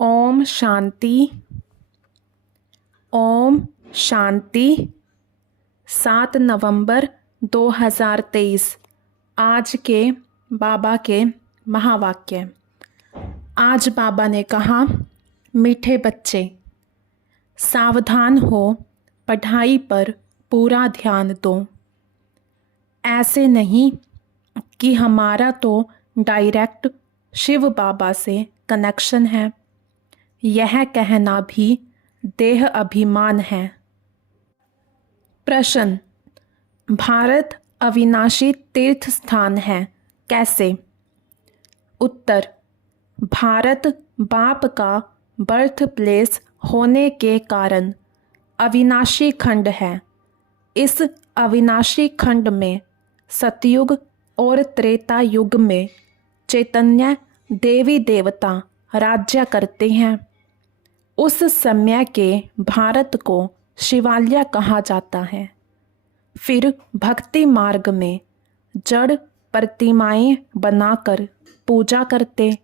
ओम शांति। ओम शांति। 7 नवंबर 2023 आज के बाबा के महावाक्य। आज बाबा ने कहा, मीठे बच्चे सावधान हो, पढ़ाई पर पूरा ध्यान दो। ऐसे नहीं कि हमारा तो डायरेक्ट शिव बाबा से कनेक्शन है, यह कहना भी देह अभिमान है। प्रश्न, भारत अविनाशी तीर्थ स्थान है, कैसे? उत्तर, भारत बाप का बर्थ प्लेस होने के कारण अविनाशी खंड है। इस अविनाशी खंड में सतयुग और त्रेता युग में चैतन्य देवी देवता राज्य करते हैं। उस समय के भारत को शिवालय कहा जाता है। फिर भक्ति मार्ग में जड़ प्रतिमाएं बनाकर पूजा करते,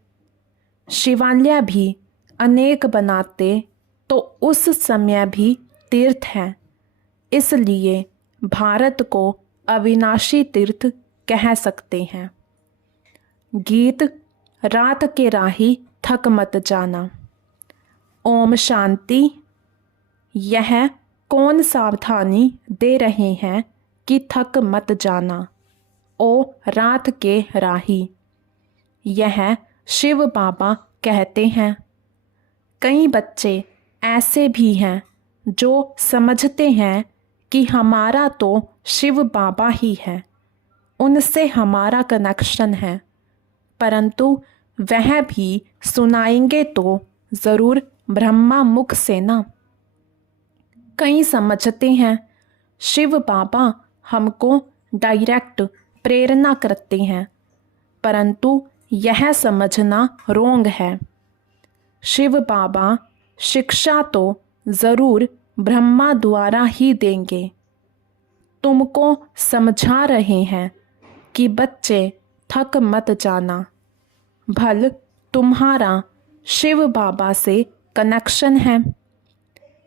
शिवालय भी अनेक बनाते तो उस समय भी तीर्थ है। इसलिए भारत को अविनाशी तीर्थ कह सकते हैं। गीत, रात के राही थक मत जाना। ओम शांति। यह कौन सावधानी दे रहे हैं कि थक मत जाना, ओ रात के राही? यह शिव बाबा कहते हैं। कई बच्चे ऐसे भी हैं जो समझते हैं कि हमारा तो शिव बाबा ही है, उनसे हमारा कनेक्शन है, परंतु वह भी सुनाएंगे तो ज़रूर ब्रह्मा मुख से ना। कई समझते हैं शिव बाबा हमको डायरेक्ट प्रेरणा करते हैं, परंतु यह समझना रोंग है। शिव बाबा शिक्षा तो ज़रूर ब्रह्मा द्वारा ही देंगे। तुमको समझा रहे हैं कि बच्चे थक मत जाना। भल तुम्हारा शिव बाबा से कनेक्शन है।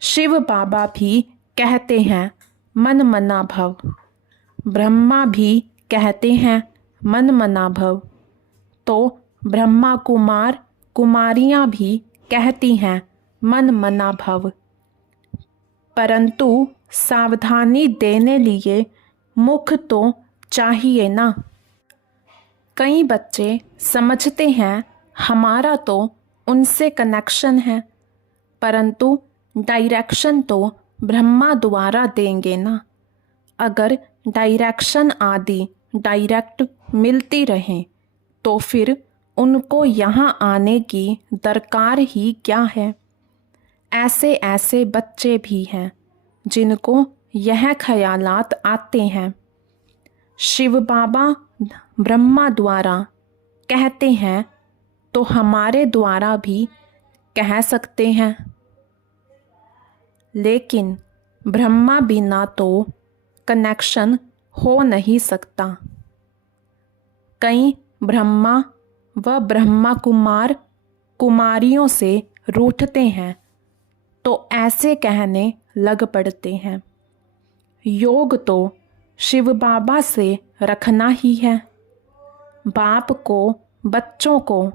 शिव बाबा भी कहते हैं मन मना भव, ब्रह्मा भी कहते हैं मन मना भव, तो ब्रह्मा कुमार कुमारियां भी कहती हैं मन मना भव, परंतु सावधानी देने लिए मुख तो चाहिए ना। कई बच्चे समझते हैं हमारा तो उनसे कनेक्शन है, परंतु डायरेक्शन तो ब्रह्मा द्वारा देंगे ना। अगर डायरेक्शन आदि डायरेक्ट मिलती रहे तो फिर उनको यहाँ आने की दरकार ही क्या है? ऐसे ऐसे बच्चे भी हैं जिनको यह ख्यालात आते हैं शिव बाबा ब्रह्मा द्वारा कहते हैं तो हमारे द्वारा भी कह सकते हैं, लेकिन ब्रह्मा बिना तो कनेक्शन हो नहीं सकता। कई ब्रह्मा व ब्रह्मा कुमार कुमारियों से रूठते हैं तो ऐसे कहने लग पड़ते हैं योग तो शिव बाबा से रखना ही है। बाप को बच्चों को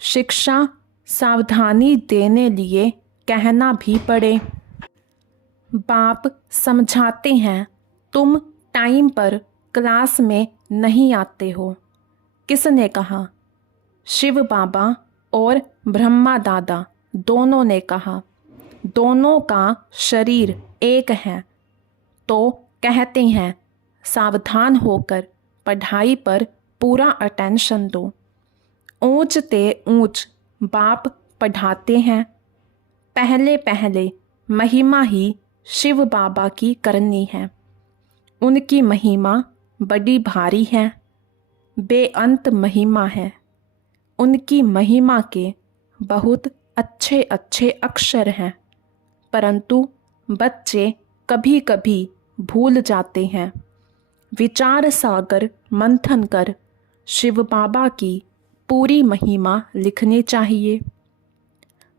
शिक्षा सावधानी देने लिए कहना भी पड़े। बाप समझाते हैं तुम टाइम पर क्लास में नहीं आते हो। किसने कहा? शिव बाबा और ब्रह्मा दादा दोनों ने कहा। दोनों का शरीर एक है, तो कहते हैं सावधान होकर पढ़ाई पर पूरा अटेंशन दो। ऊंच ते ऊंच बाप पढ़ाते हैं। पहले पहले महिमा ही शिव बाबा की करनी है। उनकी महिमा बड़ी भारी है, बेअंत महिमा है। उनकी महिमा के बहुत अच्छे अच्छे अक्षर हैं, परंतु बच्चे कभी कभी भूल जाते हैं। विचार सागर मंथन कर शिव बाबा की पूरी महिमा लिखनी चाहिए।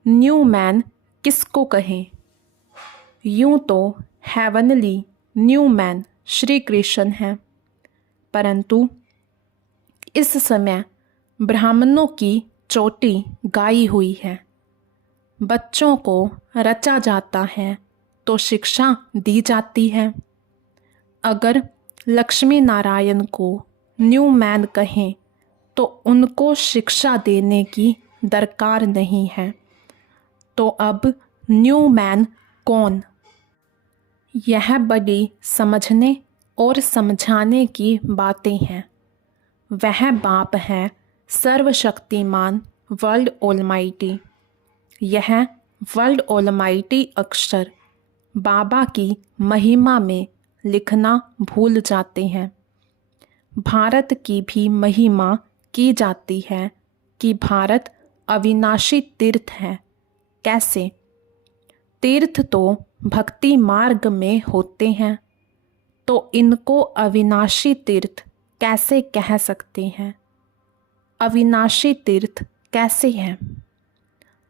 न्यू मैन किसको कहें? यूं तो heavenly new man Shri Krishna हैं, परंतु इस समय ब्राह्मणों की चोटी गाई हुई है। बच्चों को रचा जाता है तो शिक्षा दी जाती है। अगर लक्ष्मी नारायण को न्यू मैन कहें तो उनको शिक्षा देने की दरकार नहीं है। तो अब न्यू मैन कौन? यह बड़ी समझने और समझाने की बातें हैं। वह बाप है सर्वशक्तिमान वर्ल्ड ऑलमाइटी। यह वर्ल्ड ऑलमाइटी अक्षर बाबा की महिमा में लिखना भूल जाते हैं। भारत की भी महिमा की जाती है कि भारत अविनाशी तीर्थ है। कैसे? तीर्थ तो भक्ति मार्ग में होते हैं, तो इनको अविनाशी तीर्थ कैसे कह सकते हैं? अविनाशी तीर्थ कैसे हैं?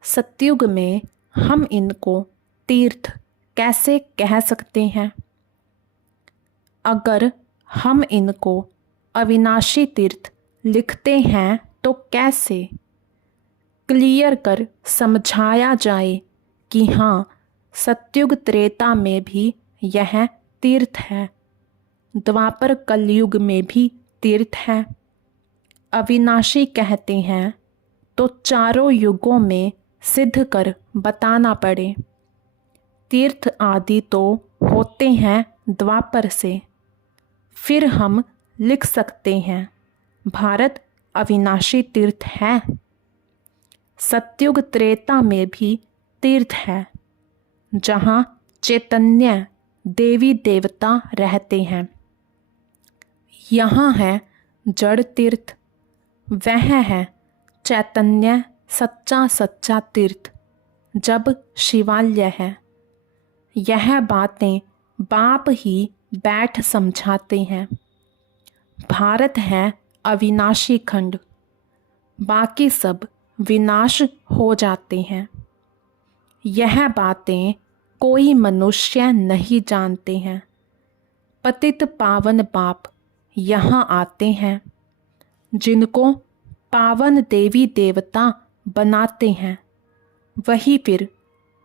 सतयुग में हम इनको तीर्थ कैसे कह सकते हैं? अगर हम इनको अविनाशी तीर्थ लिखते हैं तो कैसे क्लियर कर समझाया जाए कि हाँ, सतयुग त्रेता में भी यह तीर्थ है, द्वापर कलयुग में भी तीर्थ है। अविनाशी कहते हैं तो चारों युगों में सिद्ध कर बताना पड़े। तीर्थ आदि तो होते हैं द्वापर से, फिर हम लिख सकते हैं भारत अविनाशी तीर्थ है। सतयुग त्रेता में भी तीर्थ है, जहाँ चैतन्य देवी देवता रहते हैं। यहाँ है जड़ तीर्थ, वह है चैतन्य सच्चा सच्चा तीर्थ जब शिवालय है। यह बातें बाप ही बैठ समझाते हैं। भारत है अविनाशी खंड, बाकी सब विनाश हो जाते हैं। यह बातें कोई मनुष्य नहीं जानते हैं। पतित पावन बाप यहाँ आते हैं, जिनको पावन देवी देवता बनाते हैं, वही फिर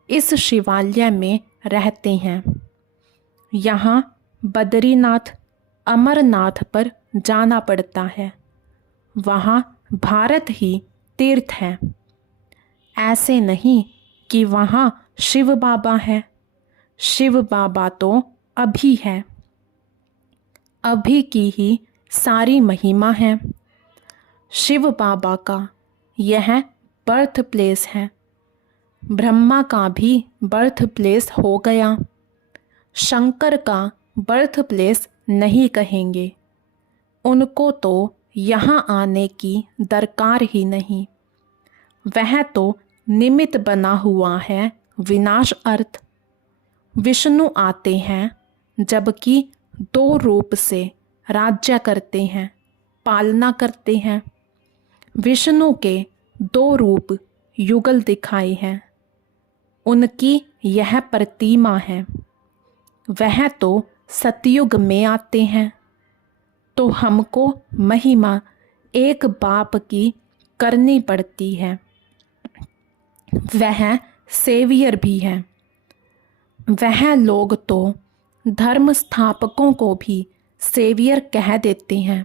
इस शिवालय में रहते हैं। यहाँ बद्रीनाथ अमरनाथ पर जाना पड़ता है, वहाँ भारत ही तीर्थ है। ऐसे नहीं कि वहाँ शिव बाबा है। शिव बाबा तो अभी है, अभी की ही सारी महिमा है। शिव बाबा का यह बर्थ प्लेस है। ब्रह्मा का भी बर्थ प्लेस हो गया। शंकर का बर्थ प्लेस नहीं कहेंगे, उनको तो यहाँ आने की दरकार ही नहीं। वह तो निमित्त बना हुआ है विनाश अर्थ। विष्णु आते हैं, जबकि दो रूप से राज्य करते हैं, पालना करते हैं। विष्णु के दो रूप युगल दिखाए हैं, उनकी यह प्रतिमा है। वह तो सतयुग में आते हैं, तो हमको महिमा एक बाप की करनी पड़ती है। वह सेवियर भी है। वह लोग तो धर्म स्थापकों को भी सेवियर कह देते हैं।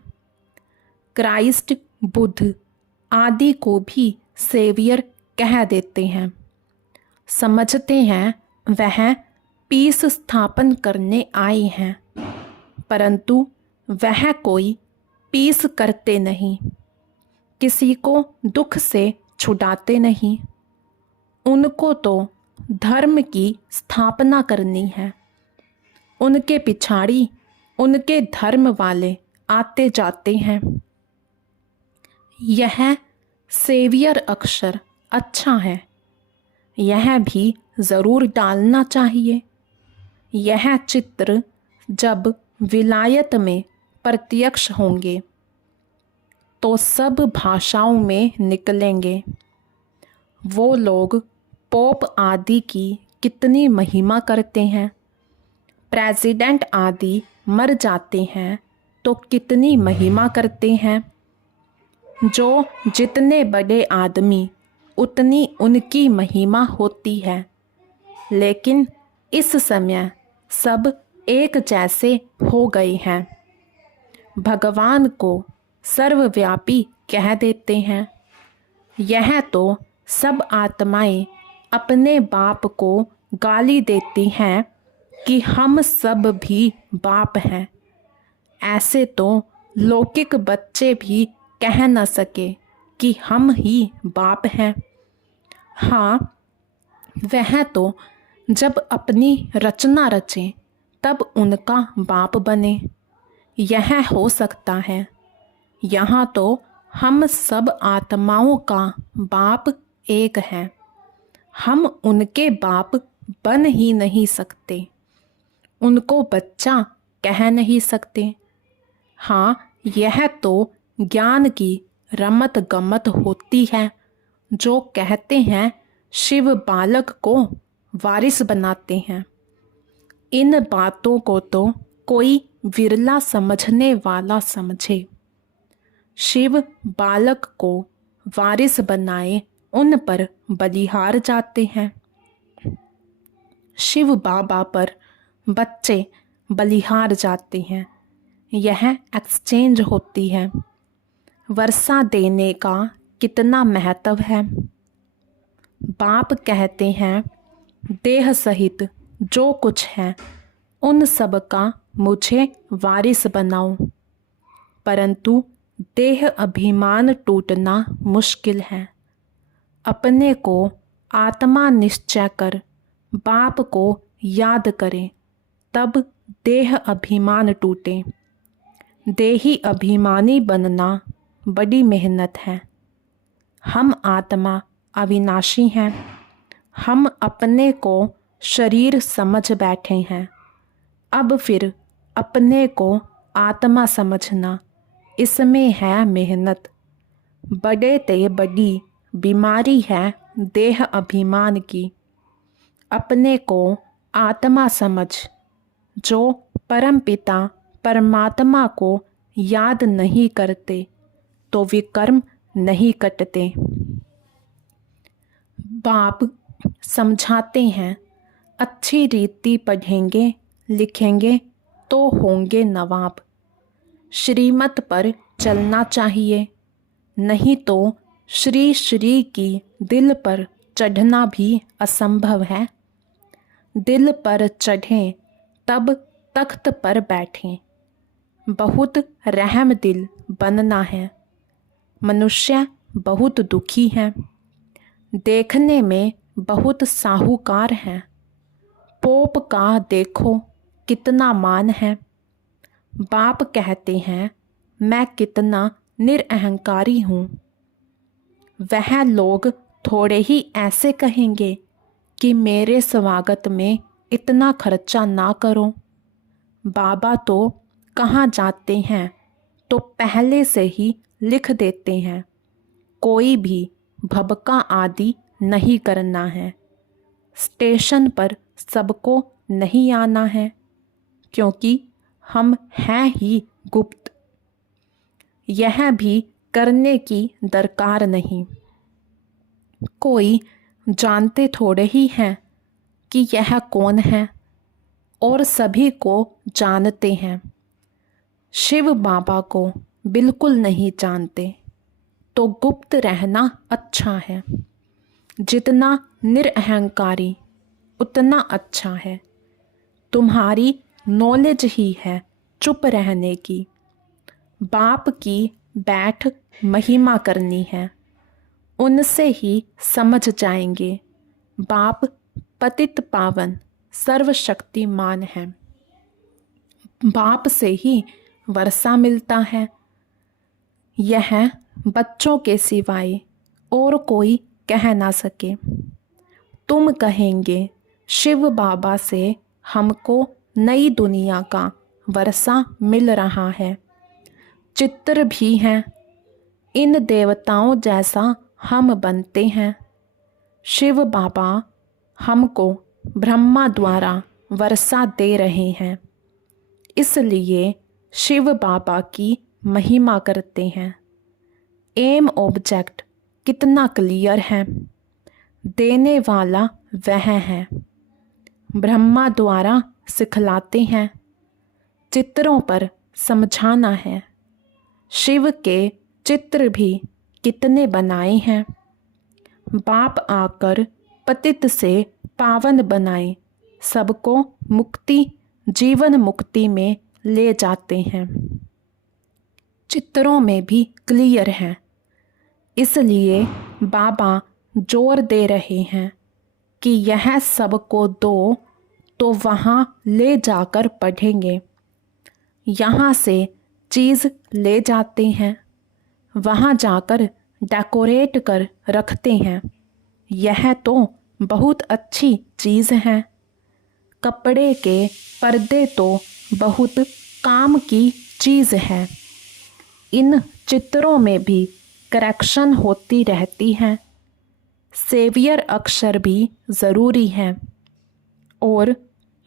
क्राइस्ट, बुद्ध आदि को भी सेवियर कह देते हैं। समझते हैं वह पीस स्थापन करने आए हैं, परंतु वह कोई पीस करते नहीं, किसी को दुख से छुड़ाते नहीं। उनको तो धर्म की स्थापना करनी है। उनके पिछाड़ी उनके धर्म वाले आते जाते हैं। यह सेवियर अक्षर अच्छा है, यह भी ज़रूर डालना चाहिए। यह चित्र जब विलायत में प्रत्यक्ष होंगे तो सब भाषाओं में निकलेंगे। वो लोग पोप आदि की कितनी महिमा करते हैं। प्रेसिडेंट आदि मर जाते हैं तो कितनी महिमा करते हैं। जो जितने बड़े आदमी उतनी उनकी महिमा होती है। लेकिन इस समय सब एक जैसे हो गए हैं। भगवान को सर्वव्यापी कह देते हैं। यह तो सब आत्माएं अपने बाप को गाली देती हैं कि हम सब भी बाप हैं। ऐसे तो लौकिक बच्चे भी कह न सके कि हम ही बाप हैं। हाँ, वह तो जब अपनी रचना रचें तब उनका बाप बने, यह हो सकता है। यहाँ तो हम सब आत्माओं का बाप एक है। हम उनके बाप बन ही नहीं सकते, उनको बच्चा कह नहीं सकते। हाँ, यह तो ज्ञान की रमत गमत होती है जो कहते हैं शिव बालक को वारिस बनाते हैं। इन बातों को तो कोई विरला समझने वाला समझे। शिव बालक को वारिस बनाए उन पर बलिहार जाते हैं। शिव बाबा पर बच्चे बलिहार जाते हैं। यह एक्सचेंज होती है। वर्षा देने का कितना महत्व है। बाप कहते हैं देह सहित जो कुछ है उन सब का मुझे वारिस बनाओ, परंतु देह अभिमान टूटना मुश्किल है। अपने को आत्मा निश्चय कर बाप को याद करें, तब देह अभिमान टूटे। देही अभिमानी बनना बड़ी मेहनत है। हम आत्मा अविनाशी हैं। हम अपने को शरीर समझ बैठे हैं। अब फिर अपने को आत्मा समझना, इसमें है मेहनत। बड़े ते बड़ी बीमारी है देह अभिमान की। अपने को आत्मा समझ। जो परमपिता परमात्मा को याद नहीं करते तो विकर्म नहीं कटते। बाप समझाते हैं अच्छी रीति पढ़ेंगे लिखेंगे तो होंगे नवाब। श्रीमत पर चलना चाहिए, नहीं तो श्री श्री की दिल पर चढ़ना भी असंभव है। दिल पर चढ़ें तब तख्त पर बैठें। बहुत रहम दिल बनना है। मनुष्य बहुत दुखी है। देखने में बहुत साहूकार हैं। पोप का देखो कितना मान है। बाप कहते हैं मैं कितना निरअहंकारी हूँ। वह लोग थोड़े ही ऐसे कहेंगे कि मेरे स्वागत में इतना खर्चा ना करो। बाबा तो कहाँ जाते हैं तो पहले से ही लिख देते हैं, कोई भी भबका आदि नहीं करना है। स्टेशन पर सबको नहीं आना है, क्योंकि हम हैं ही गुप्त। यह भी करने की दरकार नहीं। कोई जानते थोड़े ही हैं कि यह कौन है, और सभी को जानते हैं। शिव बाबा को बिल्कुल नहीं जानते तो गुप्त रहना अच्छा है। जितना निरअहंकारी उतना अच्छा है। तुम्हारी नॉलेज ही है चुप रहने की। बाप की बैठ महिमा करनी है, उनसे ही समझ जाएंगे बाप पतित पावन सर्वशक्तिमान है। बाप से ही वर्षा मिलता है। यह बच्चों के सिवाय और कोई कह ना सके। तुम कहेंगे शिव बाबा से हमको नई दुनिया का वर्षा मिल रहा है। चित्र भी हैं। इन देवताओं जैसा हम बनते हैं। शिव बाबा हमको ब्रह्मा द्वारा वर्षा दे रहे हैं, इसलिए शिव बाबा की महिमा करते हैं। एम ऑब्जेक्ट कितना क्लियर है, देने वाला वह है। ब्रह्मा द्वारा सिखलाते हैं, चित्रों पर समझाना है। शिव के चित्र भी कितने बनाए हैं। बाप आकर पतित से पावन बनाए, सबको मुक्ति जीवन मुक्ति में ले जाते हैं। चित्रों में भी क्लियर है, इसलिए बाबा जोर दे रहे हैं कि यह सबको दो तो वहाँ ले जाकर पढ़ेंगे। यहाँ से चीज़ ले जाते हैं, वहाँ जाकर डेकोरेट कर रखते हैं। यह तो बहुत अच्छी चीज़ है। कपड़े के पर्दे तो बहुत काम की चीज़ है। इन चित्रों में भी करेक्शन होती रहती है। सेवियर अक्षर भी ज़रूरी है, और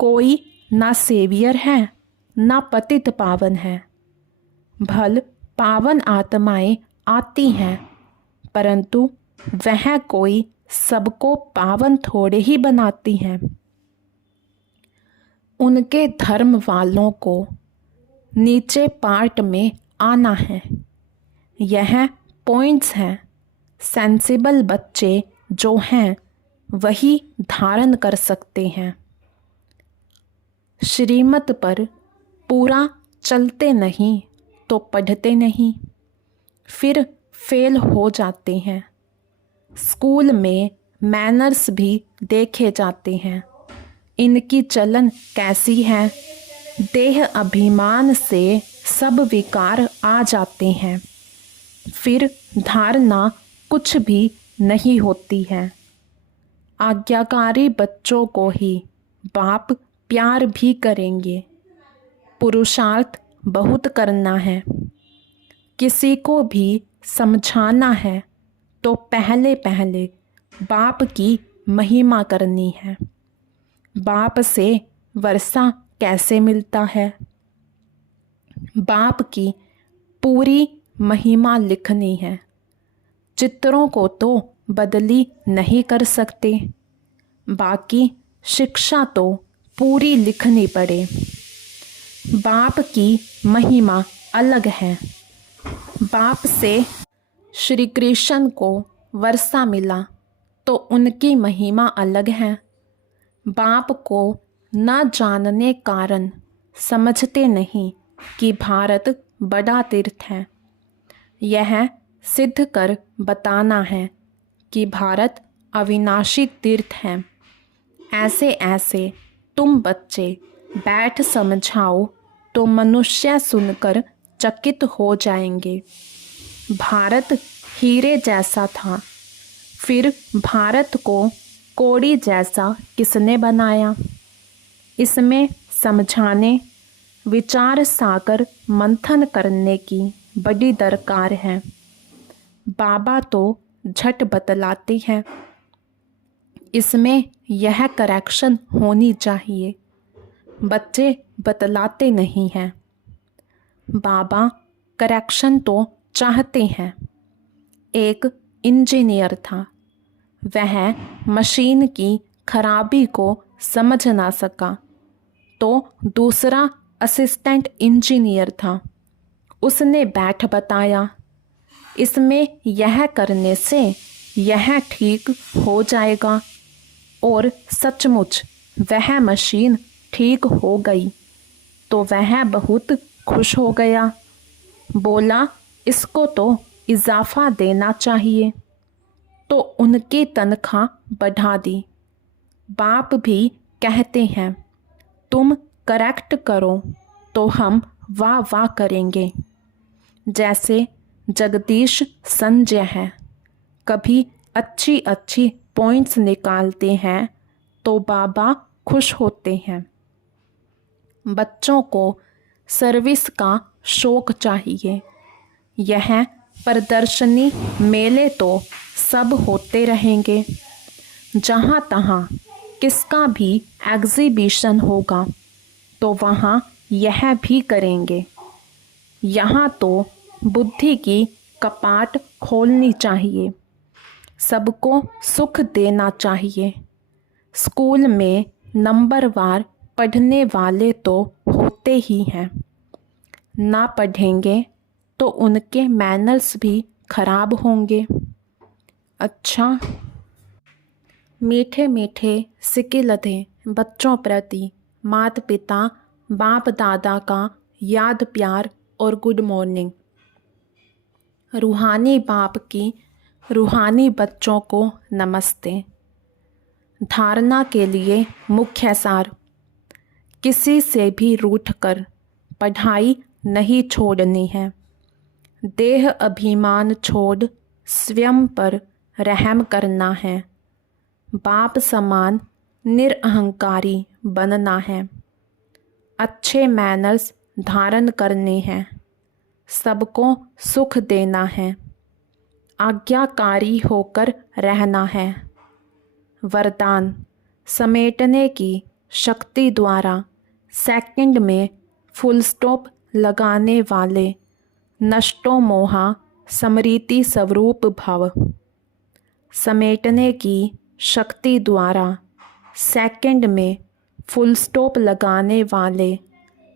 कोई ना सेवियर है ना पतित पावन है। भल पावन आत्माएं आती हैं, परंतु वह कोई सबको पावन थोड़े ही बनाती हैं। उनके धर्म वालों को नीचे पार्ट में आना है। यह पॉइंट्स हैं। सेंसिबल बच्चे जो हैं वही धारण कर सकते हैं। श्रीमत पर पूरा चलते नहीं तो पढ़ते नहीं, फिर फेल हो जाते हैं। स्कूल में मैनर्स भी देखे जाते हैं। इनकी चलन कैसी है। देह अभिमान से सब विकार आ जाते हैं, फिर धारणा कुछ भी नहीं होती है। आज्ञाकारी बच्चों को ही बाप प्यार भी करेंगे। पुरुषार्थ बहुत करना है। किसी को भी समझाना है तो पहले पहले बाप की महिमा करनी है। बाप से वर्षा कैसे मिलता है? बाप की पूरी महिमा लिखनी है। चित्रों को तो बदली नहीं कर सकते, बाकी शिक्षा तो पूरी लिखनी पड़े। बाप की महिमा अलग है। बाप से श्री कृष्ण को वर्षा मिला तो उनकी महिमा अलग है। बाप को न जानने कारण समझते नहीं कि भारत बड़ा तीर्थ है। यह सिद्ध कर बताना है कि भारत अविनाशी तीर्थ है। ऐसे ऐसे तुम बच्चे बैठ समझाओ तो मनुष्य सुनकर चकित हो जाएंगे। भारत हीरे जैसा था, फिर भारत को कोड़ी जैसा किसने बनाया? इसमें समझाने, विचार सागर मंथन करने की बड़ी दरकार है। बाबा तो झट बतलाते हैं। इसमें यह करेक्शन होनी चाहिए। बच्चे बतलाते नहीं हैं। बाबा करेक्शन तो चाहते हैं। एक इंजीनियर था, वह मशीन की खराबी को समझ ना सका, तो दूसरा असिस्टेंट इंजीनियर था, उसने बैठ बताया, इसमें यह करने से यह ठीक हो जाएगा। और सचमुच वह मशीन ठीक हो गई तो वह बहुत खुश हो गया। बोला, इसको तो इजाफा देना चाहिए, तो उनकी तनख्वाह बढ़ा दी। बाप भी कहते हैं, तुम करेक्ट करो तो हम वाह वाह करेंगे। जैसे जगदीश संजय है, कभी अच्छी अच्छी पॉइंट्स निकालते हैं तो बाबा खुश होते हैं। बच्चों को सर्विस का शौक चाहिए। यह प्रदर्शनी मेले तो सब होते रहेंगे, जहाँ तहाँ किसका भी एग्जीबिशन होगा तो वहाँ यह भी करेंगे। यहाँ तो बुद्धि की कपाट खोलनी चाहिए, सबको सुख देना चाहिए। स्कूल में नंबरवार पढ़ने वाले तो होते ही हैं, ना पढ़ेंगे तो उनके मैनर्स भी खराब होंगे। अच्छा, मीठे मीठे सिकिलते बच्चों प्रति माता पिता बाप दादा का याद प्यार और गुड मॉर्निंग। रूहानी बाप की रूहानी बच्चों को नमस्ते। धारणा के लिए मुख्य सार: किसी से भी रूठकर पढ़ाई नहीं छोड़नी है। देह अभिमान छोड़ स्वयं पर रहम करना है। बाप समान निरअहंकारी बनना है। अच्छे मैनर्स धारण करने हैं। सबको सुख देना है। आज्ञाकारी होकर रहना है। वरदान: समेटने की शक्ति द्वारा सेकंड में फुल स्टॉप लगाने वाले नष्टो मोहा समृति स्वरूप भव। समेटने की शक्ति द्वारा सेकंड में फुल स्टॉप लगाने वाले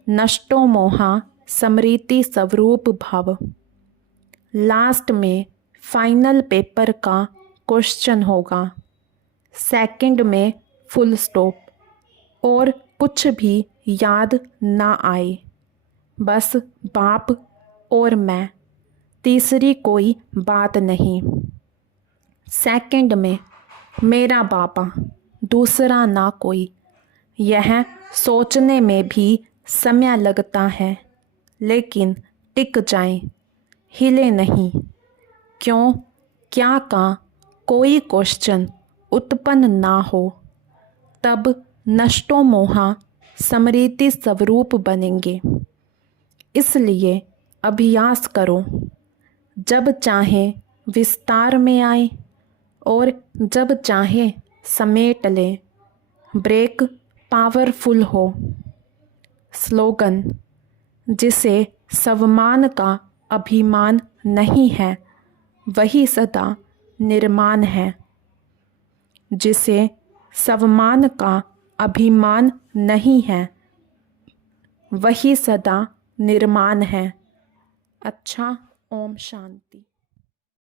नष्टो मोहा समृति स्वरूप भव। लास्ट में फाइनल पेपर का क्वेश्चन होगा। सेकंड में फुल स्टॉप और कुछ भी याद ना आए, बस बाप और मैं, तीसरी कोई बात नहीं। सेकंड में मेरा बापा, दूसरा ना कोई, यह सोचने में भी समय लगता है, लेकिन टिक जाएं, हिले नहीं। क्यों क्या का कोई क्वेश्चन उत्पन्न ना हो, तब नष्टो मोहा समृति स्वरूप बनेंगे। इसलिए अभ्यास करो, जब चाहे विस्तार में आए और जब चाहे समेट ले। ब्रेक पावरफुल हो। स्लोगन: जिसे स्वमान का अभिमान नहीं है वही सदा निर्माण है। जिसे स्वमान का अभिमान नहीं है वही सदा निर्माण है। अच्छा, ओम शांति।